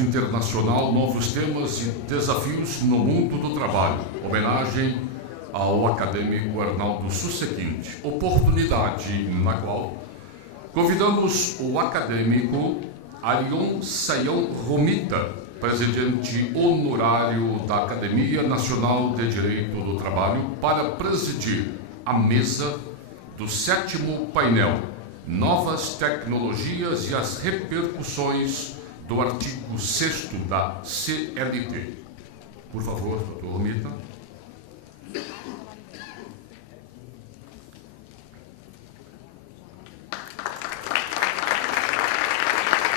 Simpósio Internacional Novos Temas e Desafios no Mundo do Trabalho. Homenagem ao acadêmico Arnaldo Susequinte. Oportunidade na qual convidamos o acadêmico Arion Sayão Romita, presidente honorário da Academia Nacional de Direito do Trabalho, para presidir a mesa do 7º painel Novas Tecnologias e as Repercussões do artigo 6º da CLT. Por favor, doutor Romita.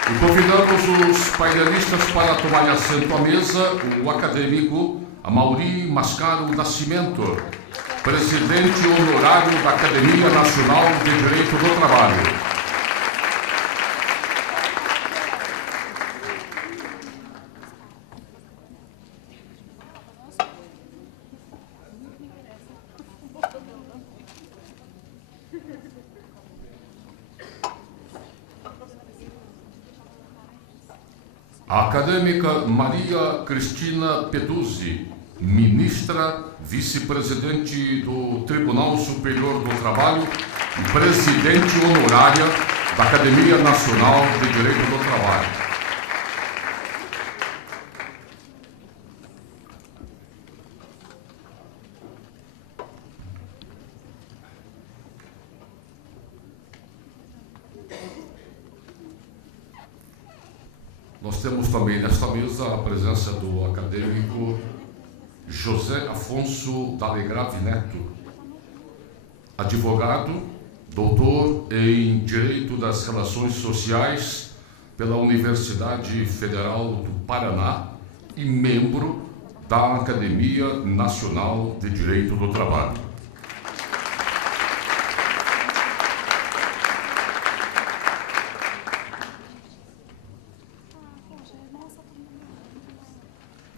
E convidamos os painelistas para tomarem assento à mesa, o acadêmico Amaury Mascaro Nascimento, presidente honorário da Academia Nacional de Direito do Trabalho. A acadêmica Maria Cristina Peduzzi, ministra, vice-presidente do Tribunal Superior do Trabalho e presidente honorária da Academia Nacional de Direito do Trabalho. Nós temos também nesta mesa a presença do acadêmico José Afonso D'Alegrave Neto, advogado, doutor em Direito das Relações Sociais pela Universidade Federal do Paraná e membro da Academia Nacional de Direito do Trabalho.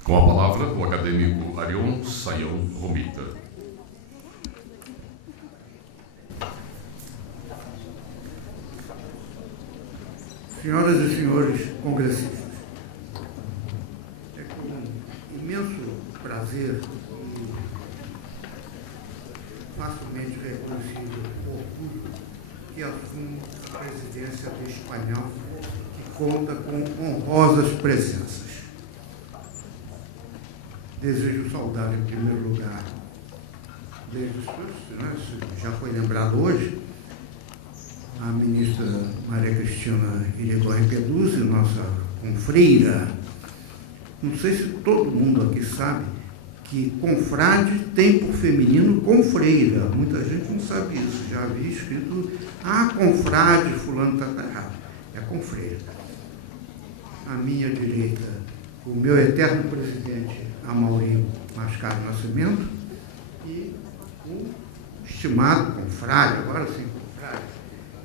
Com a palavra, o acadêmico Arion Sayão Romita. Senhoras e senhores congressistas, é com imenso prazer e facilmente reconhecível orgulho que assumo a presidência deste painel, que conta com honrosas presenças. Desejo saudar, em primeiro lugar, desde os seus, já foi lembrado hoje, a ministra Maria Cristina Irigoyen Peduzzi, nossa confreira. Não sei se todo mundo aqui sabe que confrade tem por feminino confreira. Muita gente não sabe isso. Já havia escrito, confrade, fulano está errado. É confreira. À minha direita, o meu eterno presidente, Amaury Mascaro Nascimento, e o estimado confrade, agora sim confrade,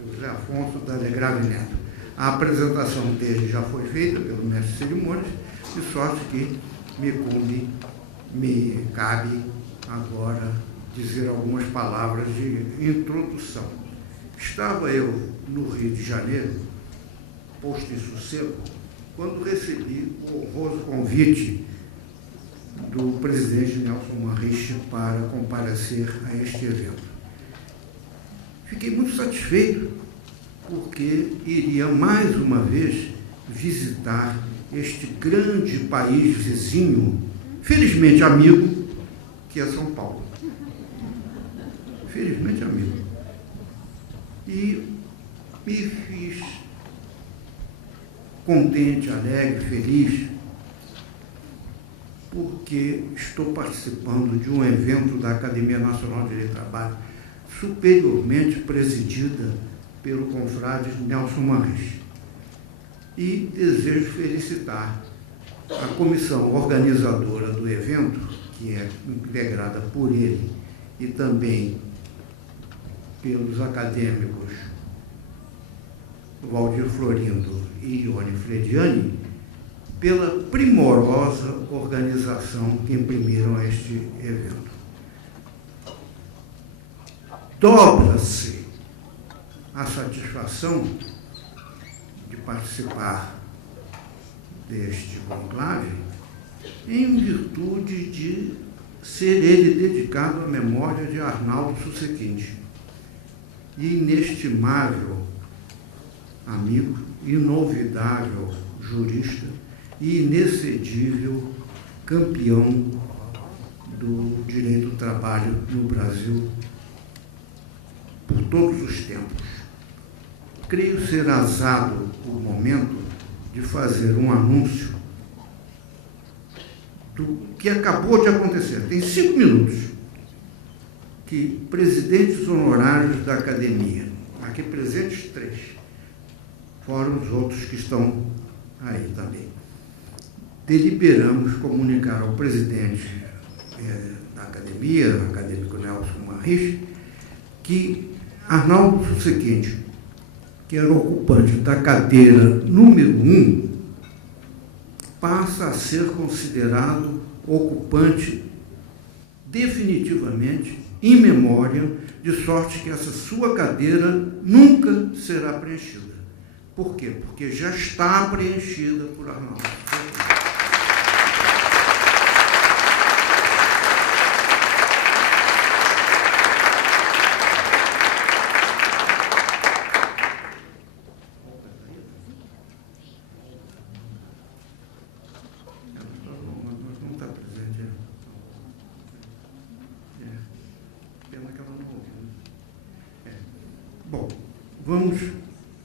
José Afonso D'Alegrave Neto. A apresentação dele já foi feita pelo mestre de cerimônias, de sorte que me cabe agora dizer algumas palavras de introdução. Estava eu no Rio de Janeiro, posto em sossego, quando recebi o honroso convite do presidente Nelson Manriche para comparecer a este evento. Fiquei muito satisfeito, porque iria mais uma vez visitar este grande país vizinho, felizmente amigo, que é São Paulo. Felizmente amigo. E me fiz contente, alegre, feliz, porque estou participando de um evento da Academia Nacional de Direito do Trabalho, superiormente presidida pelo confrade Nelson Manriche. E desejo felicitar a comissão organizadora do evento, que é integrada por ele e também pelos acadêmicos Valdir Florindo e Ione Frediani, pela primorosa organização que imprimiram a este evento. Dobra-se a satisfação de participar deste conclave em virtude de ser ele dedicado à memória de Arnaldo Susequinte, inestimável amigo, inolvidável jurista e inexcedível campeão do direito do trabalho no Brasil por todos os tempos. Creio ser azado o momento de fazer um anúncio do que acabou de acontecer. Tem 5 minutos que presidentes honorários da academia, aqui presentes 3, fora os outros que estão aí também, deliberamos comunicar ao presidente da academia, o acadêmico Nelson Marris, que Arnaldo Susequinte, que era ocupante da cadeira número 1, passa a ser considerado ocupante definitivamente, em memória, de sorte que essa sua cadeira nunca será preenchida. Por quê? Porque já está preenchida por Arnaldo. Bom, vamos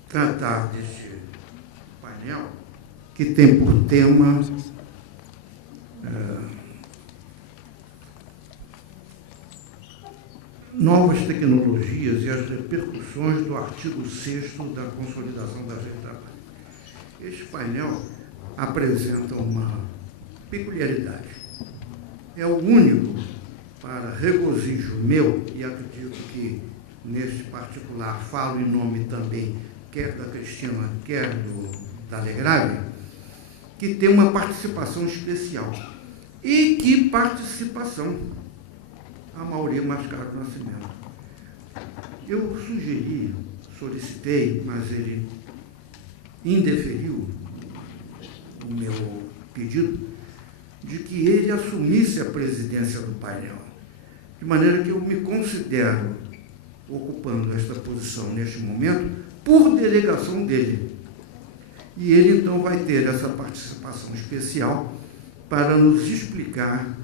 tratar deste painel que tem por tema novas tecnologias e as repercussões do artigo 6º da Consolidação da Lei do Trabalho. Este painel apresenta uma peculiaridade. É o único, para regozijo meu, e acredito que neste particular falo em nome também, quer da Cristina, quer da Legrave, que tem uma participação especial. E que participação? A Mauri Mascaro Nascimento. Eu sugeri, solicitei, mas ele indeferiu o meu pedido de que ele assumisse a presidência do painel, de maneira que eu me considero ocupando esta posição neste momento por delegação dele. E ele, então, vai ter essa participação especial para nos explicar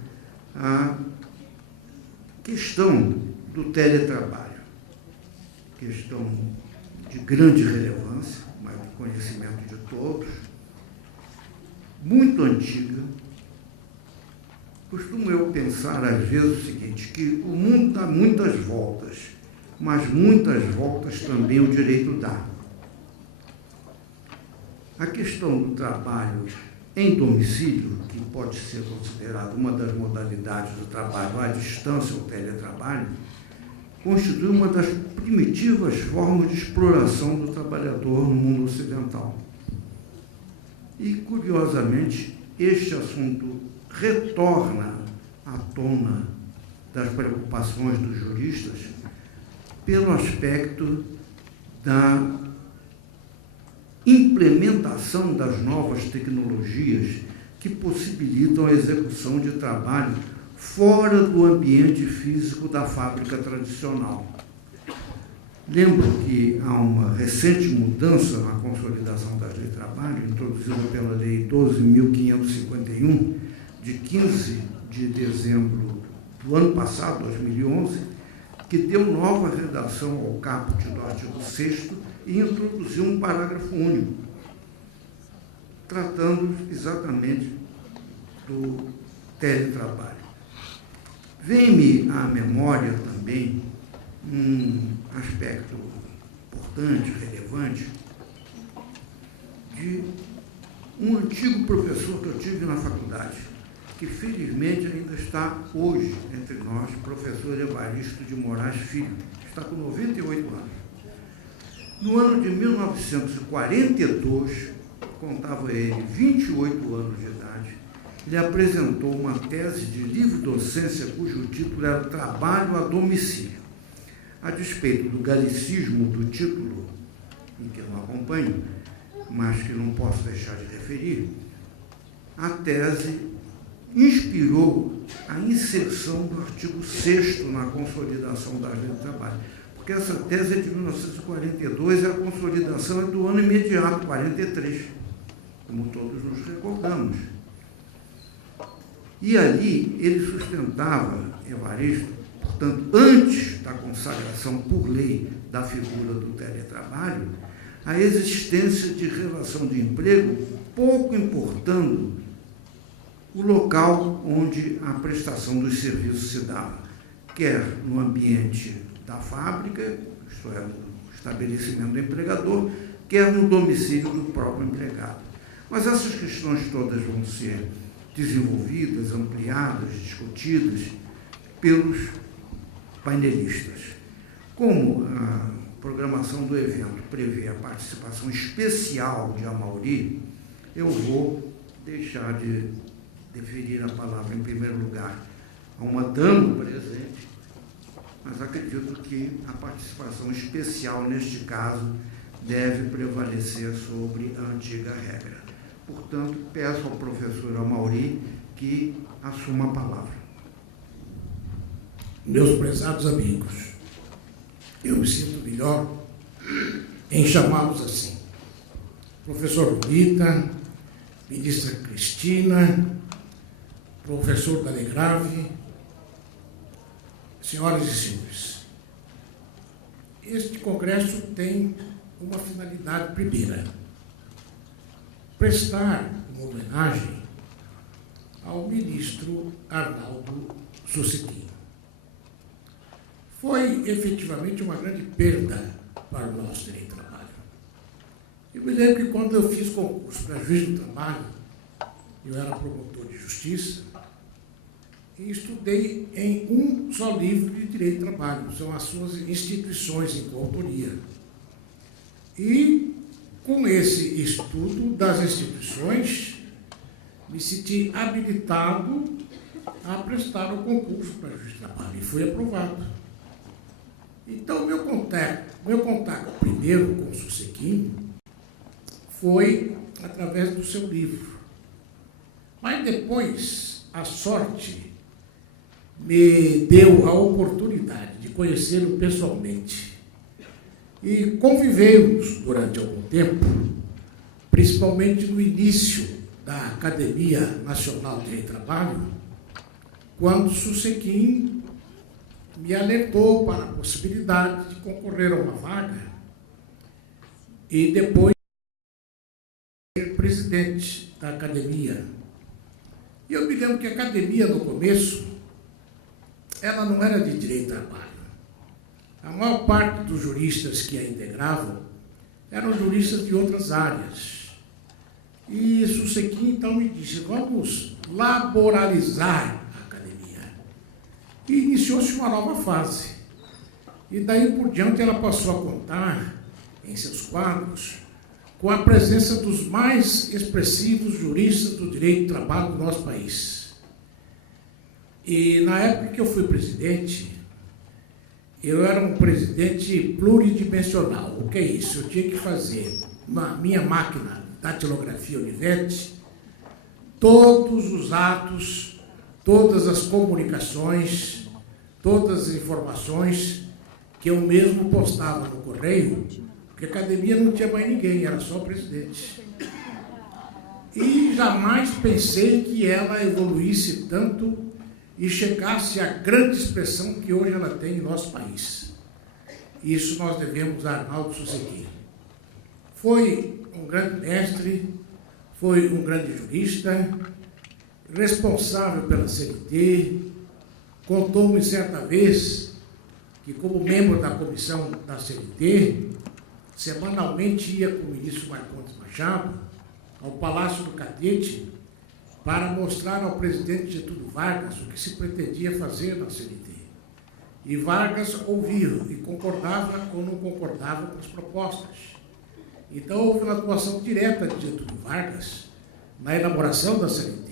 a questão do teletrabalho, questão de grande relevância, mas de conhecimento de todos, muito antiga. Costumo eu pensar, às vezes, o seguinte, que o mundo dá muitas voltas, mas muitas voltas também o direito dá. A questão do trabalho em domicílio, que pode ser considerado uma das modalidades do trabalho à distância, o teletrabalho, constitui uma das primitivas formas de exploração do trabalhador no mundo ocidental. E, curiosamente, este assunto retorna à tona das preocupações dos juristas pelo aspecto da implementação das novas tecnologias que possibilitam a execução de trabalho fora do ambiente físico da fábrica tradicional. Lembro que há uma recente mudança na consolidação da Lei do Trabalho, introduzida pela Lei 12.551, de 15 de dezembro do ano passado, 2011, que deu nova redação ao caput do artigo 6º e introduziu um parágrafo único, tratando exatamente do teletrabalho. Vem-me à memória também um aspecto importante, relevante, de um antigo professor que eu tive na faculdade, que felizmente ainda está hoje entre nós, professor Evaristo de Moraes Filho, está com 98 anos. No ano de 1942, contava ele 28 anos de idade, ele apresentou uma tese de livre-docência cujo título era Trabalho a Domicílio. A despeito do galicismo do título, em que eu não acompanho, mas que não posso deixar de referir, a tese inspirou a inserção do artigo 6º na consolidação da Lei do Trabalho. Porque essa tese é de 1942 e a consolidação é do ano imediato, 43, como todos nos recordamos. E ali ele sustentava, Evaristo, portanto, antes da consagração por lei da figura do teletrabalho, a existência de relação de emprego, pouco importando o local onde a prestação dos serviços se dava, quer no ambiente da fábrica, isto é, no estabelecimento do empregador, quer no domicílio do próprio empregado. Mas essas questões todas vão ser desenvolvidas, ampliadas, discutidas pelos painelistas. Como a programação do evento prevê a participação especial de Amaury, eu vou deixar de deferir a palavra, em primeiro lugar, a uma dama presente, mas acredito que a participação especial, neste caso, deve prevalecer sobre a antiga regra. Portanto, peço ao professor Amaury que assuma a palavra. Meus prezados amigos, eu me sinto melhor em chamá-los assim. Professor Rita, ministra Cristina, professor Dalegrave, senhoras e senhores, este congresso tem uma finalidade primeira: prestar uma homenagem ao ministro Arnaldo Sucedinho. Foi efetivamente uma grande perda para o nosso direito do trabalho. Eu me lembro que quando eu fiz concurso para juiz do trabalho, eu era promotor de justiça e estudei em um só livro de direito do trabalho, são as suas instituições em coautoria. E com esse estudo das instituições, me senti habilitado a prestar o concurso para juiz de trabalho e fui aprovado. Então, meu contato primeiro com o Susequim foi através do seu livro. Mas depois, a sorte me deu a oportunidade de conhecê-lo pessoalmente. E convivemos durante algum tempo, principalmente no início da Academia Nacional de Direito do Trabalho, quando o Susequim me alertou para a possibilidade de concorrer a uma vaga e depois ser presidente da academia. E eu me lembro que a academia, no começo, ela não era de direito do trabalho. A maior parte dos juristas que a integravam eram juristas de outras áreas. E Susequim, então, me disse: vamos laboralizar. E iniciou-se uma nova fase. E daí por diante ela passou a contar, em seus quadros, com a presença dos mais expressivos juristas do direito do trabalho do nosso país. E na época que eu fui presidente, eu era um presidente pluridimensional. O que é isso? Eu tinha que fazer, na minha máquina datilografia Olivetti, todos os atos, todas as comunicações, todas as informações que eu mesmo postava no correio, porque a academia não tinha mais ninguém, era só o presidente. E jamais pensei que ela evoluísse tanto e chegasse à grande expressão que hoje ela tem em nosso país. Isso nós devemos a Arnaldo Sucedinho. Foi um grande mestre, foi um grande jurista, responsável pela CNT, contou-me certa vez que, como membro da comissão da CNT, semanalmente ia com o ministro Marcondes Machado ao Palácio do Catete para mostrar ao presidente Getúlio Vargas o que se pretendia fazer na CNT. E Vargas ouvia e concordava ou não concordava com as propostas. Então, houve uma atuação direta de Getúlio Vargas na elaboração da CNT.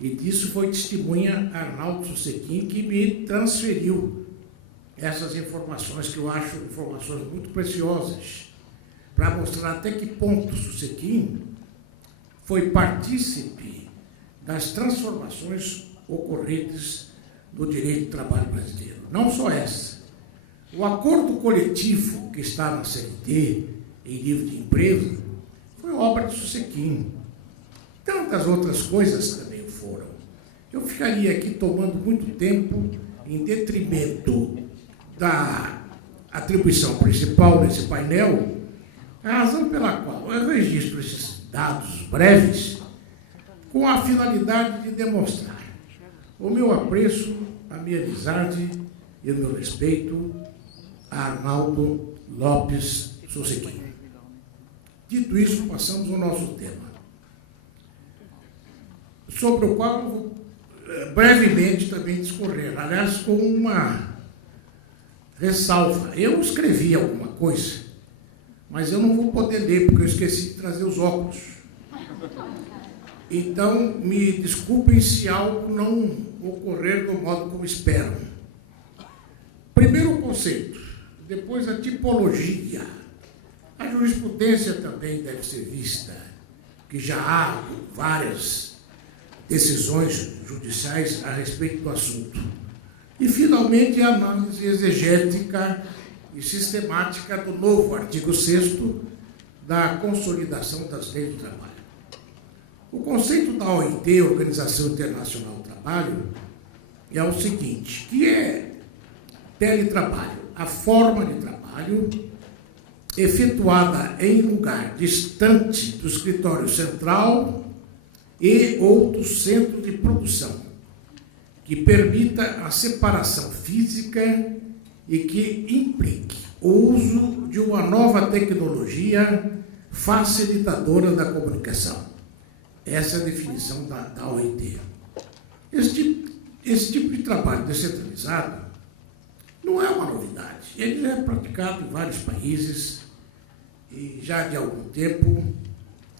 E disso foi testemunha Arnaldo Susequim, que me transferiu essas informações, que eu acho informações muito preciosas, para mostrar até que ponto Susequim foi partícipe das transformações ocorrentes no direito do trabalho brasileiro. Não só essa. O acordo coletivo que está na CLT, em livro de emprego, foi obra de Susequim. Tantas outras coisas também foram. Eu ficaria aqui tomando muito tempo em detrimento da atribuição principal desse painel, a razão pela qual eu registro esses dados breves com a finalidade de demonstrar o meu apreço, a minha amizade e o meu respeito a Arnaldo Lopes Susequim. Dito isso, passamos ao nosso tema, sobre o qual eu vou brevemente também discorrer, aliás, com uma ressalva. Eu escrevi alguma coisa, mas eu não vou poder ler, porque eu esqueci de trazer os óculos. Então, me desculpem se algo não ocorrer do modo como espero. Primeiro o conceito, depois a tipologia. A jurisprudência também deve ser vista, que já há várias decisões judiciais a respeito do assunto. E, finalmente, a análise exegética e sistemática do novo artigo 6º da consolidação das leis do trabalho. O conceito da OIT, Organização Internacional do Trabalho, é o seguinte, que é teletrabalho, a forma de trabalho efetuada em lugar distante do escritório central e ou do centro de produção, que permita a separação física e que implique o uso de uma nova tecnologia facilitadora da comunicação. Essa é a definição da OIT. Esse tipo de trabalho descentralizado não é uma novidade. Ele já é praticado em vários países, e já de algum tempo,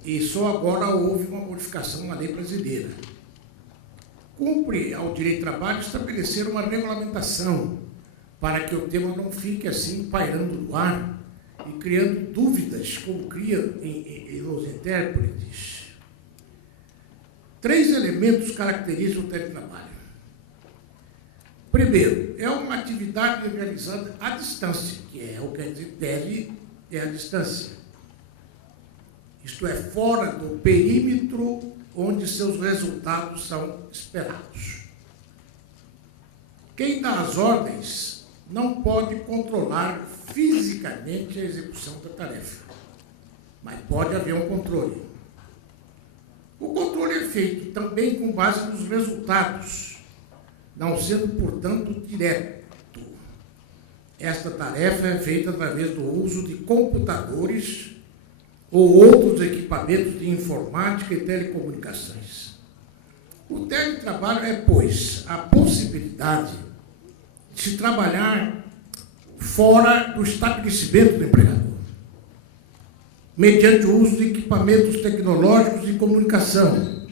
e só agora houve uma modificação na lei brasileira. Cumpre ao direito do trabalho estabelecer uma regulamentação para que o tema não fique assim pairando no ar e criando dúvidas, como cria nos intérpretes. 3 elementos caracterizam o teletrabalho. Primeiro, é uma atividade realizada à distância, que é o que quer dizer tele, é a distância. Isto é, fora do perímetro onde seus resultados são esperados. Quem dá as ordens não pode controlar fisicamente a execução da tarefa, mas pode haver um controle. O controle é feito também com base nos resultados, não sendo, portanto, direto. Esta tarefa é feita através do uso de computadores ou outros equipamentos de informática e telecomunicações. O teletrabalho é, pois, a possibilidade de se trabalhar fora do estabelecimento do empregador, mediante o uso de equipamentos tecnológicos de comunicação.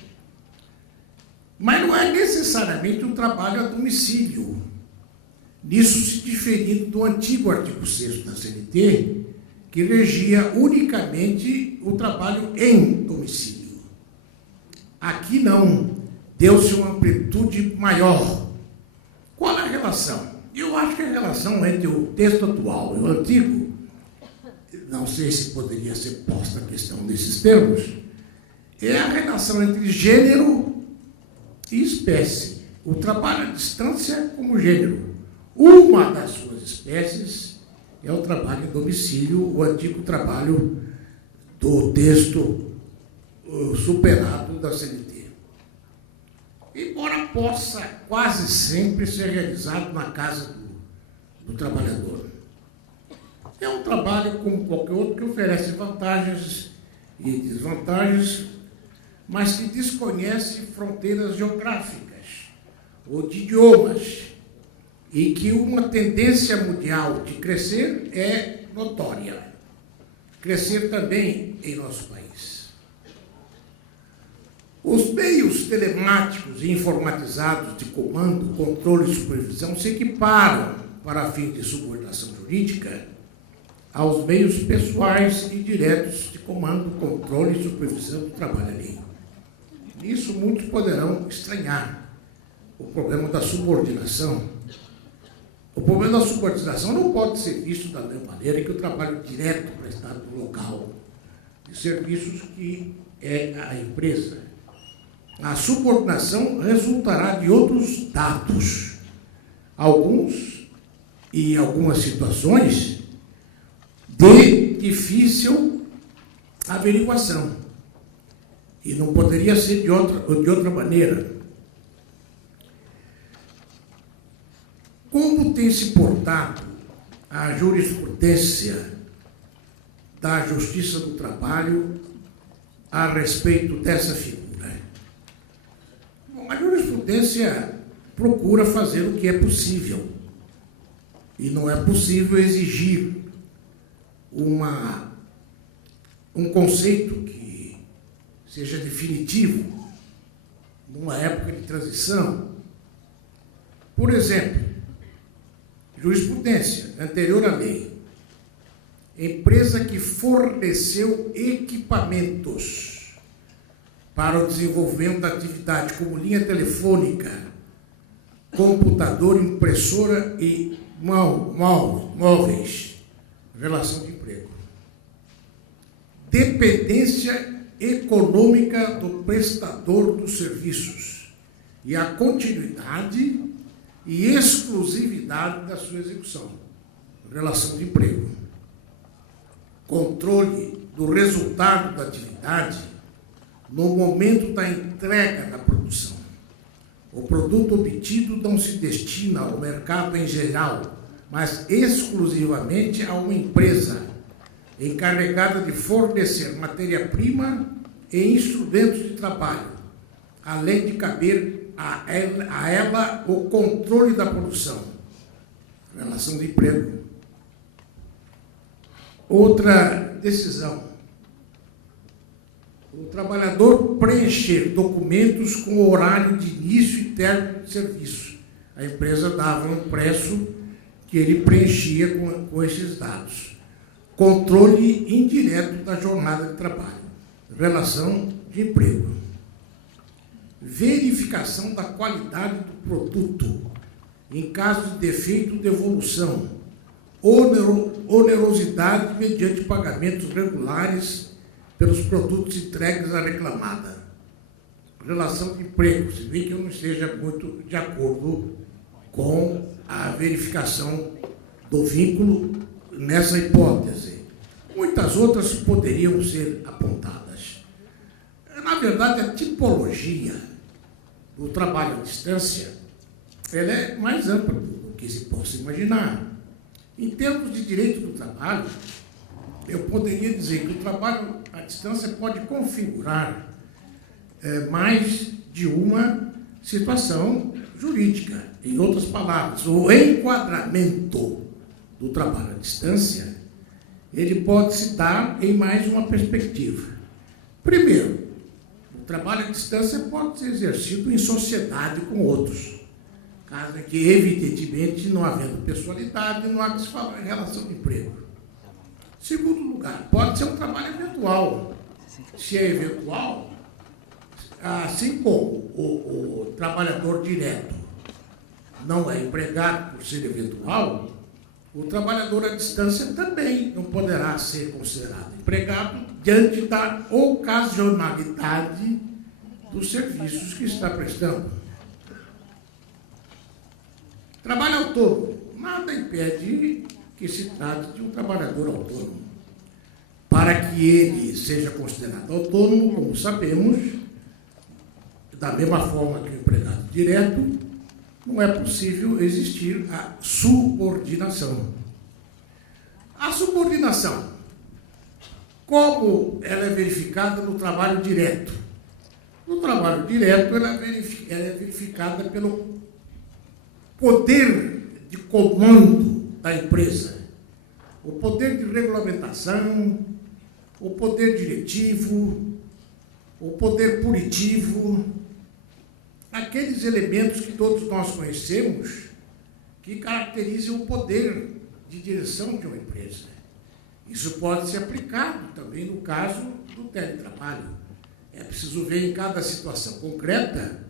Mas não é necessariamente um trabalho a domicílio. Nisso se diferindo do antigo artigo 6º da CLT, que regia unicamente o trabalho em domicílio. Aqui não, deu-se uma amplitude maior. Qual é a relação? Eu acho que a relação entre o texto atual e o antigo, não sei se poderia ser posta a questão desses termos, é a relação entre gênero e espécie. O trabalho à distância como gênero. Uma das suas espécies é o trabalho em domicílio, o antigo trabalho do texto superado da CLT. Embora possa quase sempre ser realizado na casa do trabalhador. É um trabalho como qualquer outro que oferece vantagens e desvantagens, mas que desconhece fronteiras geográficas ou de idiomas, e que uma tendência mundial de crescer é notória. Crescer também em nosso país. Os meios telemáticos e informatizados de comando, controle e supervisão se equiparam, para fins de subordinação jurídica, aos meios pessoais e diretos de comando, controle e supervisão do trabalho alheio. Nisso muitos poderão estranhar o problema da subordinação. O problema da subordinação não pode ser visto da mesma maneira que o trabalho direto prestado no local de serviços que é a empresa. A subordinação resultará de outros dados, alguns e algumas situações de difícil averiguação. E não poderia ser de outra maneira. Como tem se portado a jurisprudência da Justiça do Trabalho a respeito dessa figura? Bom, a jurisprudência procura fazer o que é possível. E não é possível exigir um conceito que seja definitivo numa época de transição. Por exemplo, jurisprudência anterior à lei. Empresa que forneceu equipamentos para o desenvolvimento da atividade, como linha telefônica, computador, impressora e móveis, relação de emprego. Dependência econômica do prestador dos serviços e a continuidade e exclusividade da sua execução, relação de emprego. Controle do resultado da atividade no momento da entrega da produção. O produto obtido não se destina ao mercado em geral, mas exclusivamente a uma empresa encarregada de fornecer matéria-prima e instrumentos de trabalho, além de caber a ela o controle da produção, relação de emprego. Outra decisão: o trabalhador preencher documentos com horário de início e término de serviço. A empresa dava um impresso que ele preenchia com esses dados. Controle indireto da jornada de trabalho, relação de emprego. Verificação da qualidade do produto, em caso de defeito ou devolução. Onerosidade mediante pagamentos regulares pelos produtos entregues à reclamada. Relação de emprego, se bem que eu não esteja muito de acordo com a verificação do vínculo nessa hipótese. Muitas outras poderiam ser apontadas. Na verdade, a tipologia do trabalho à distância ela é mais ampla do que se possa imaginar. Em termos de direito do trabalho, eu poderia dizer que o trabalho à distância pode configurar mais de uma situação jurídica. Em outras palavras, o enquadramento do trabalho à distância, ele pode se dar em mais uma perspectiva. Primeiro, o trabalho à distância pode ser exercido em sociedade com outros, caso em que, evidentemente, não havendo pessoalidade, não há que se falar em relação de emprego. Segundo lugar, pode ser um trabalho eventual. Se é eventual, assim como o trabalhador direto não é empregado por ser eventual, o trabalhador à distância também não poderá ser considerado empregado diante da ocasionalidade dos serviços que está prestando. Trabalho autônomo. Nada impede que se trate de um trabalhador autônomo. Para que ele seja considerado autônomo, como sabemos, da mesma forma que o empregado direto, não é possível existir a subordinação. A subordinação, como ela é verificada no trabalho direto? No trabalho direto, ela é verificada pelo poder de comando da empresa, o poder de regulamentação, o poder diretivo, o poder punitivo, aqueles elementos que todos nós conhecemos que caracterizam o poder de direção de uma empresa. Isso pode ser aplicado também no caso do teletrabalho. É preciso ver em cada situação concreta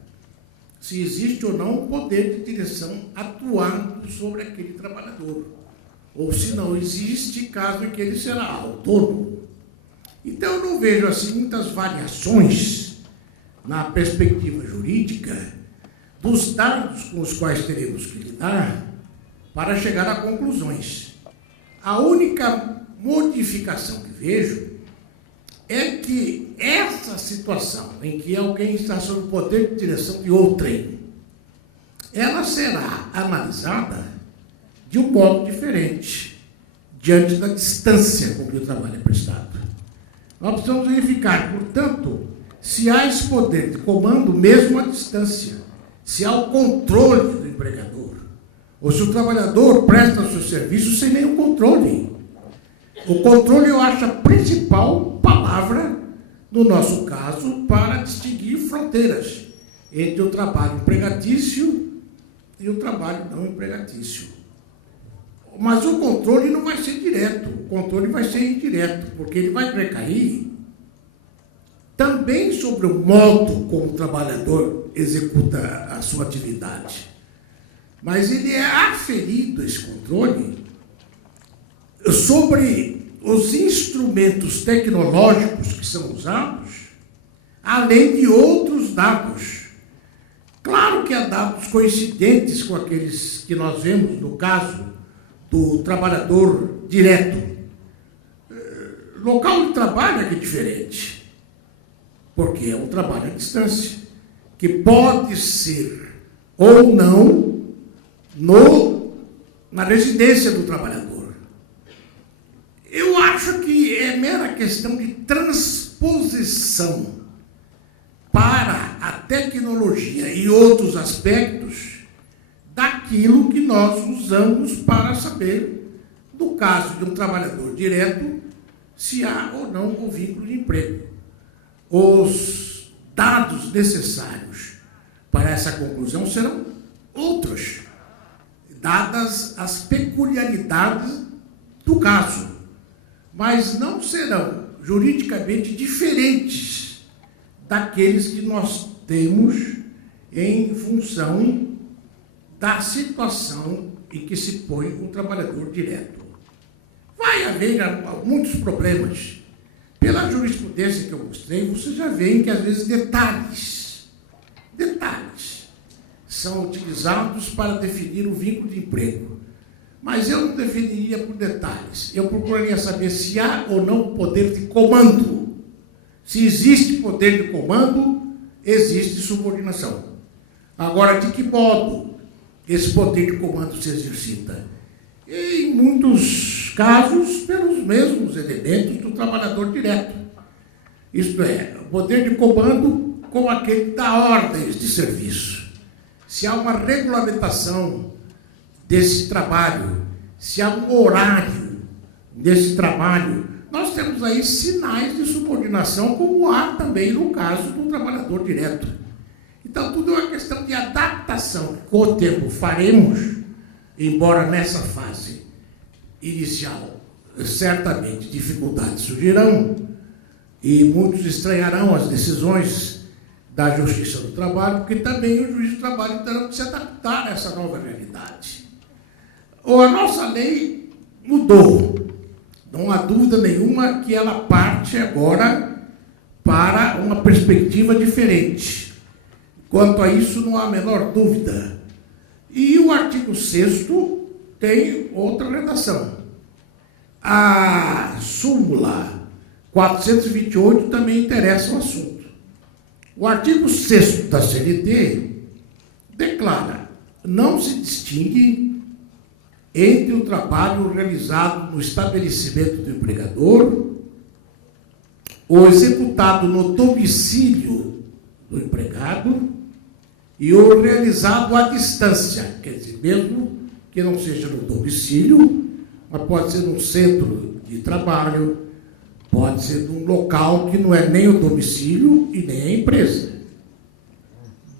se existe ou não um poder de direção atuando sobre aquele trabalhador, ou se não existe, caso em que ele será autônomo. Então, eu não vejo assim muitas variações na perspectiva jurídica dos dados com os quais teremos que lidar para chegar a conclusões. A única modificação que vejo é que essa situação em que alguém está sob o poder de direção de outrem, ela será analisada de um modo diferente, diante da distância com que o trabalho é prestado. Nós precisamos verificar, portanto, se há esse poder de comando mesmo à distância, se há o controle do empregador, ou se o trabalhador presta o seu serviço sem nenhum controle. O controle, eu acho, a principal palavra, no nosso caso, para distinguir fronteiras entre o trabalho empregatício e o trabalho não empregatício. Mas o controle não vai ser direto, o controle vai ser indireto, porque ele vai recair também sobre o modo como o trabalhador executa a sua atividade. Mas ele é aferido, esse controle, sobre os instrumentos tecnológicos que são usados, além de outros dados. Claro que há dados coincidentes com aqueles que nós vemos no caso do trabalhador direto. Local de trabalho é que é diferente, porque é um trabalho à distância, que pode ser ou não na residência do trabalhador. Eu acho que é mera questão de transposição para a tecnologia e outros aspectos daquilo que nós usamos para saber, no caso de um trabalhador direto, se há ou não o vínculo de emprego. Os dados necessários para essa conclusão serão outros, dadas as peculiaridades do caso, mas não serão juridicamente diferentes daqueles que nós temos em função da situação em que se põe o trabalhador direto. Vai haver muitos problemas. Pela jurisprudência que eu mostrei, você já vê que, às vezes, detalhes são utilizados para definir o vínculo de emprego. Mas eu não definiria por detalhes. Eu procuraria saber se há ou não poder de comando. Se existe poder de comando, existe subordinação. Agora, de que modo esse poder de comando se exercita? E, em muitos casos, pelos mesmos elementos do trabalhador direto. Isto é, o poder de comando como aquele que dá ordens de serviço. Se há uma regulamentação desse trabalho, se há um horário desse trabalho, nós temos aí sinais de subordinação, como há também no caso do trabalhador direto. Então, tudo é uma questão de adaptação que, com o tempo, faremos, embora nessa fase inicial, certamente, dificuldades surgirão e muitos estranharão as decisões da Justiça do Trabalho, porque também o juiz do trabalho terá que se adaptar a essa nova realidade. A nossa lei mudou. Não há dúvida nenhuma que ela parte agora para uma perspectiva diferente. Quanto a isso, não há a menor dúvida. E o artigo 6º tem outra redação. A súmula 428 também interessa o assunto. O artigo 6º da CLT declara: não se distingue entre o trabalho realizado no estabelecimento do empregador ou executado no domicílio do empregado e o realizado à distância, quer dizer, mesmo que não seja no domicílio, mas pode ser num centro de trabalho, pode ser num local que não é nem o domicílio e nem a empresa,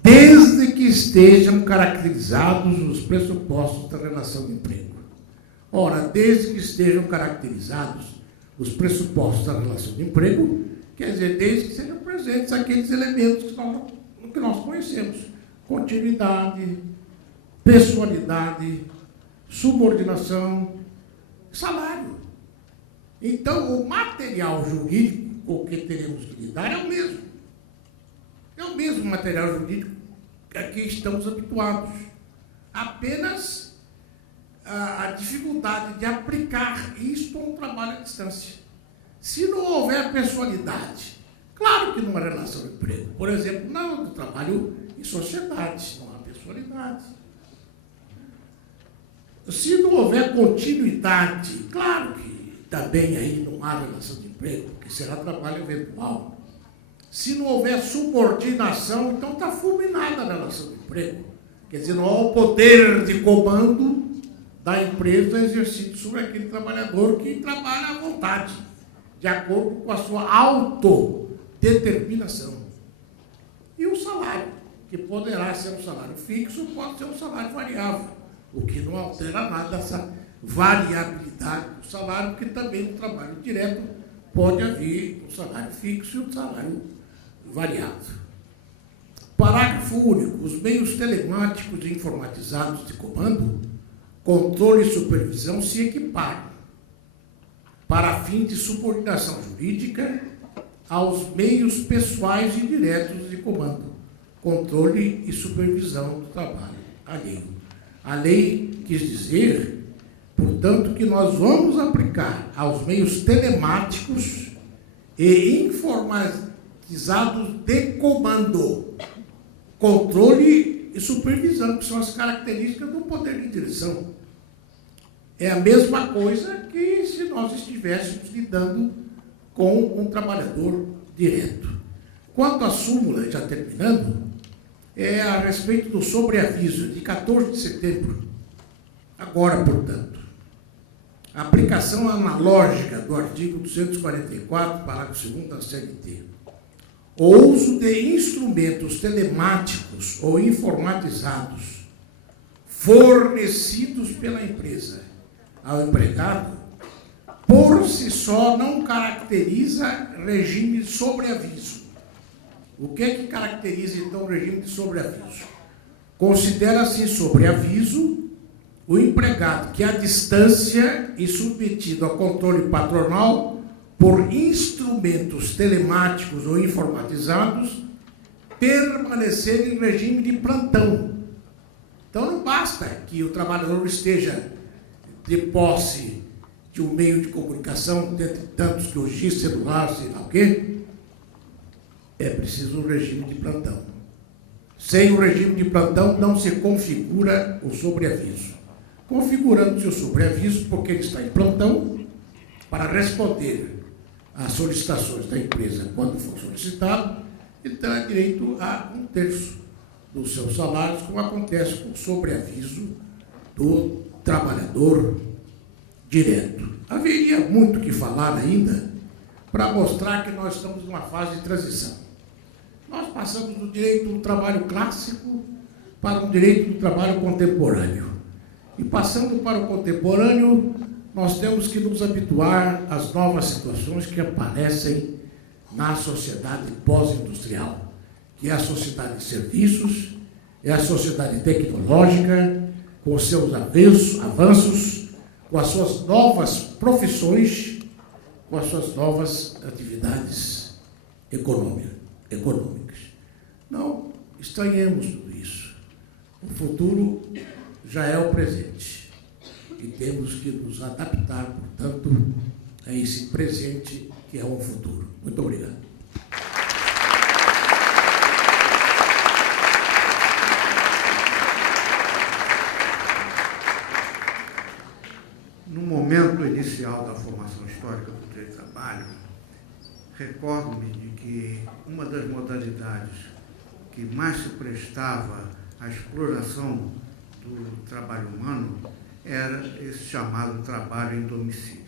desde que estejam caracterizados os pressupostos da relação de emprego. Ora, desde que estejam caracterizados os pressupostos da relação de emprego, Quer dizer, desde que sejam presentes aqueles elementos que nós conhecemos. Continuidade, pessoalidade, subordinação, salário. Então, o material jurídico com que teremos que lidar é o mesmo. É o mesmo material jurídico a que estamos habituados. Apenas a dificuldade de aplicar isto a um trabalho à distância. Se não houver pessoalidade, claro que numa relação de emprego, por exemplo, não, do trabalho em sociedade, não há pessoalidade. Se não houver continuidade, claro que também aí não há relação de emprego, porque será trabalho eventual. Se não houver subordinação, então está fulminada a relação de emprego. Quer dizer, não há o poder de comando da empresa exercido sobre aquele trabalhador que trabalha à vontade, de acordo com a sua autodeterminação. E o salário, que poderá ser um salário fixo, pode ser um salário variável, o que não altera nada essa variabilidade do salário, porque também no trabalho direto pode haver um salário fixo e um salário variável. Parágrafo único. Os meios telemáticos e informatizados de comando, controle e supervisão se equiparam para fim de subordinação jurídica aos meios pessoais e diretos de comando, controle e supervisão do trabalho alheio. A lei quis dizer, portanto, que nós vamos aplicar aos meios telemáticos e informatizados de comando, controle e supervisão, que são as características do poder de direção. É a mesma coisa que se nós estivéssemos lidando com um trabalhador direto. Quanto à súmula, já terminando, é a respeito do sobreaviso, de 14 de setembro. Agora, portanto, a aplicação analógica do artigo 244, parágrafo 2º da CLT. O uso de instrumentos telemáticos ou informatizados fornecidos pela empresa ao empregado, por si só não caracteriza regime de sobreaviso. O que é que caracteriza, então, o regime de sobreaviso? Considera-se sobreaviso o empregado que, à distância e submetido a controle patronal por instrumentos telemáticos ou informatizados, permanecer em regime de plantão. Então, não basta que o trabalhador esteja de posse de um meio de comunicação, dentre tantos que hoje celular, sei lá o quê, é preciso um regime de plantão. Sem o regime de plantão não se configura o sobreaviso. Configurando-se o sobreaviso, porque ele está em plantão, para responder às solicitações da empresa quando for solicitado, ele terá direito a 1/3 dos seus salários, como acontece com o sobreaviso do trabalhador direto. Haveria muito que falar ainda para mostrar que nós estamos numa fase de transição. Nós passamos do direito do trabalho clássico para o direito do trabalho contemporâneo. E passando para o contemporâneo, nós temos que nos habituar às novas situações que aparecem na sociedade pós-industrial, que é a sociedade de serviços, é a sociedade tecnológica, com os seus avanços, com as suas novas profissões, com as suas novas atividades econômicas. Não estranhemos tudo isso. O futuro já é o presente e temos que nos adaptar, portanto, a esse presente que é o futuro. Muito obrigado. No momento inicial da formação histórica do direito do trabalho, recordo-me de que uma das modalidades que mais se prestava à exploração do trabalho humano era esse chamado trabalho em domicílio.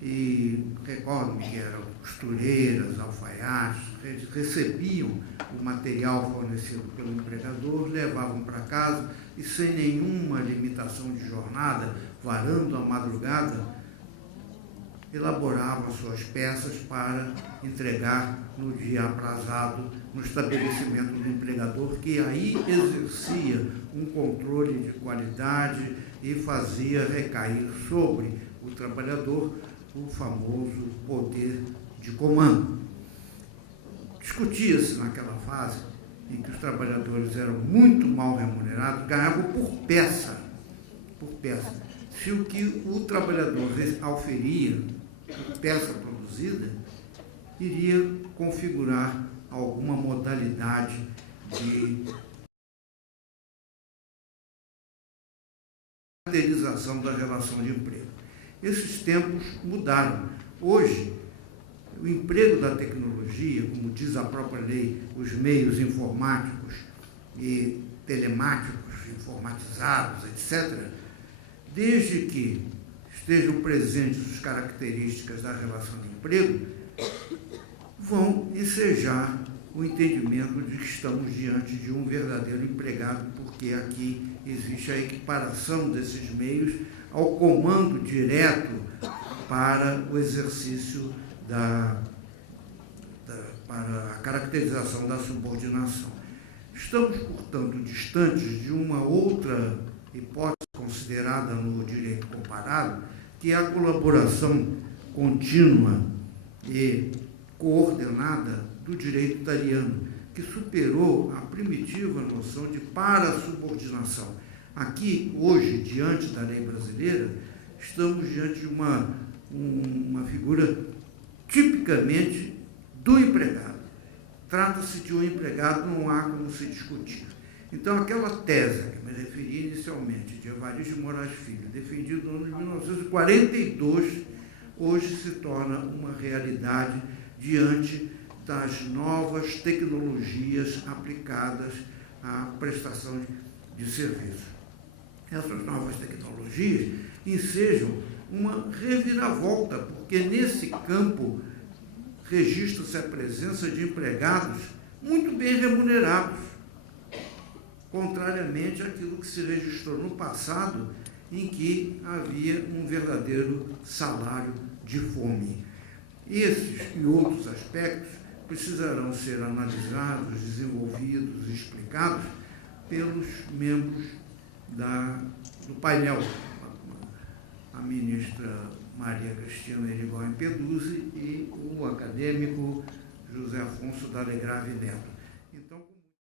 E recordo-me que eram costureiras, alfaiates, recebiam o material fornecido pelo empregador, levavam para casa e, sem nenhuma limitação de jornada, varando a madrugada, elaboravam suas peças para entregar no dia aprazado no estabelecimento do empregador, que aí exercia um controle de qualidade e fazia recair sobre o trabalhador o famoso poder de comando. Discutia-se naquela fase em que os trabalhadores eram muito mal remunerados, ganhavam por peça. Se o que o trabalhador auferia, peça produzida, iria configurar alguma modalidade de caracterização da relação de emprego. Esses tempos mudaram. Hoje, o emprego da tecnologia, como diz a própria lei, os meios informáticos e telemáticos, informatizados, etc., desde que estejam presentes as características da relação de emprego, vão ensejar o entendimento de que estamos diante de um verdadeiro empregado, porque aqui existe a equiparação desses meios ao comando direto para o exercício para a caracterização da subordinação. Estamos, portanto, distantes de uma outra hipótese considerada no direito comparado, que é a colaboração contínua e coordenada do direito italiano, que superou a primitiva noção de parasubordinação. Aqui, hoje, diante da lei brasileira, estamos diante de uma figura tipicamente do empregado. Trata-se de um empregado, não há como se discutir. Então, aquela tese que me referi inicialmente, de Evaristo de Moraes Filho, defendida no ano de 1942, hoje se torna uma realidade diante das novas tecnologias aplicadas à prestação de serviço. Essas novas tecnologias ensejam uma reviravolta, porque nesse campo registra-se a presença de empregados muito bem remunerados, contrariamente àquilo que se registrou no passado, em que havia um verdadeiro salário de fome. Esses e outros aspectos precisarão ser analisados, desenvolvidos e explicados pelos membros do painel, a ministra Maria Cristina Irigoyen Peduzzi e o acadêmico José Afonso D'Alegrave Neto.